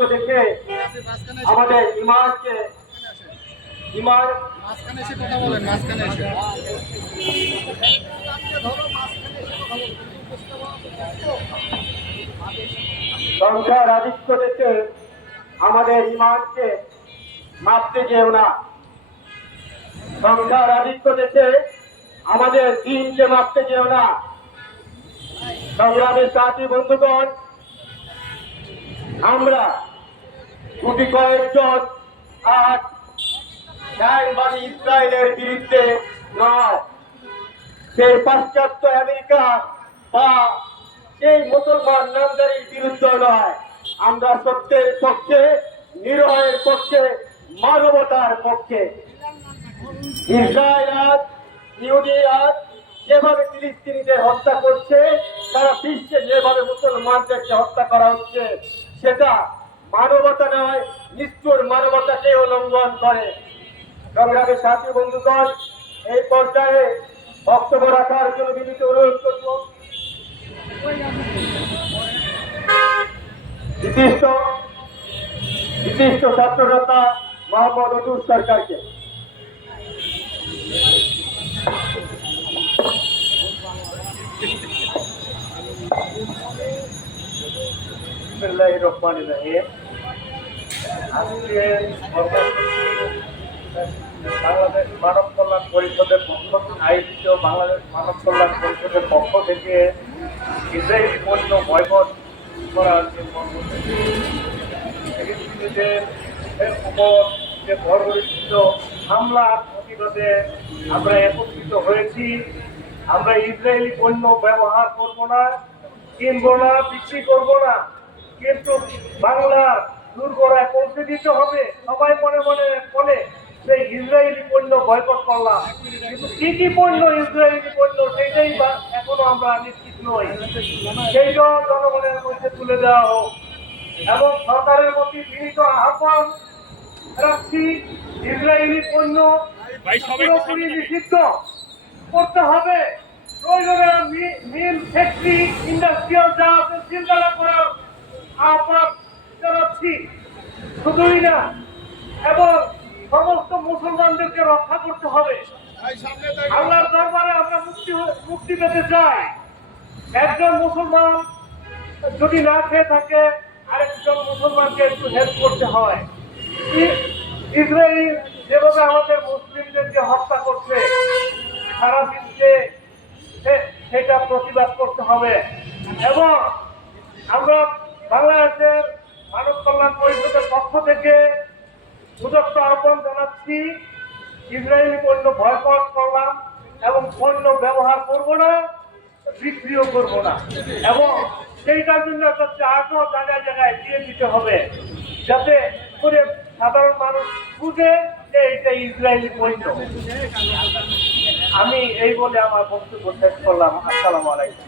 রাজত্ব দেখে আমাদের ইমান সংসার রাজত্ব দেখে আমাদের ইমানকে মাপতে যেও না। সংসার রাজত্ব দেখে আমাদের দিনকে মাপতে যেও না। সংগ্রামের সাথী বন্ধুগণ, আমরা গুটি কয়েকজন আজ ন্যায়বাদী ইসরায়েলের বিরুদ্ধে নয়, সেই পাশ্চাত্য আমেরিকা বা সেই মুসলমান নামদারির বিরুদ্ধে নয়, আমরা সত্যের পক্ষে, নিরয়ের পক্ষে, মানবতার পক্ষে। ইসরায়েল আজ, ইহুদি আজ যেভাবে ফিলিস্তিনিদের হত্যা করছে, তারা বিশ্বে যেভাবে মুসলমানদেরকে হত্যা করা হচ্ছে, সেটা মানবতা নয়, নিষ্ঠুর মানবতাকে উল্লঙ্ঘন করে। সংগ্রামের সাথী বন্ধুগণ, এই পর্যায়ে বক্তব্য রাখার জন্য বিনীত অনুরোধ করব বিশিষ্ট ছাত্রনেতা মোহাম্মদ অতুল সরকারকে। আজকে বাংলাদেশ মানব কল্যাণ পরিষদের পক্ষ আয়োজিত বাংলাদেশ মানব কল্যাণ পরিষদের পক্ষ থেকে ইসরায়েলি পণ্য বয়কট করার যে কর্মসূচি, ফিলিস্তিনিদের উপর যে বর্বরিত হামলার প্রতিবাদে আমরা একত্রিত হয়েছি। আমরা ইসরায়েলি পণ্য ব্যবহার করব না, কিনবো না, বিক্রি করবো না, কিন্তু বাংলা দুর্গরায় পৌঁছে দিতে হবে। সবাই মনে মনে বলে সেই ইসরায়েলি পণ্য বয়কট করলাম, কিন্তু কি কি পণ্য ইসরায়েলি পণ্য সেটাই এখনো আমরা নিশ্চিত নই। সেইটা জনগণের মধ্যে তুলে দেওয়া হোক এবং সরকারের প্রতি বিনীত আহ্বান রাখছি, ইসরায়েলি পণ্য পুরোপুরি নিষিদ্ধ করতে হবে। প্রয়োজনে মিল, ফ্যাক্টরি, ইন্ডাস্ট্রিয়াল যা আছে সিলগালা করার আহ্বান জানাচ্ছি। শুধুই না, এবং সমস্ত মুসলমানদেরকে রক্ষা করতে হবে। আল্লাহর দরবারে আমরা মুক্তি পেতে চাই। একজন মুসলমান যদি না খেয়ে থাকে, আরেকজন মুসলমানকে একটু হেল্প করতে হয়। ইসরায়েল যেভাবে আমাদের মুসলিমদেরকে হত্যা করছে, সারা বিশ্বে সেটা প্রতিবাদ করতে হবে। এবং আমরা বাংলাদেশের মানব কল্যাণ পরিষদের পক্ষ থেকে সুদক্ষ আহ্বান জানাচ্ছি, ইসরায়েলি পণ্য বয়কট করলাম এবং পণ্য ব্যবহার করব না, বিক্রিও করব না, এবং সেইটার জন্য একটা চার্জও জায়গায় জায়গায় দিয়ে দিতে হবে, যাতে করে সাধারণ মানুষ বুঝে যে এটা ইসরায়েলি পণ্য। আমি এই বলে আমার বক্তব্য শেষ করলাম। আসসালামু আলাইকুম।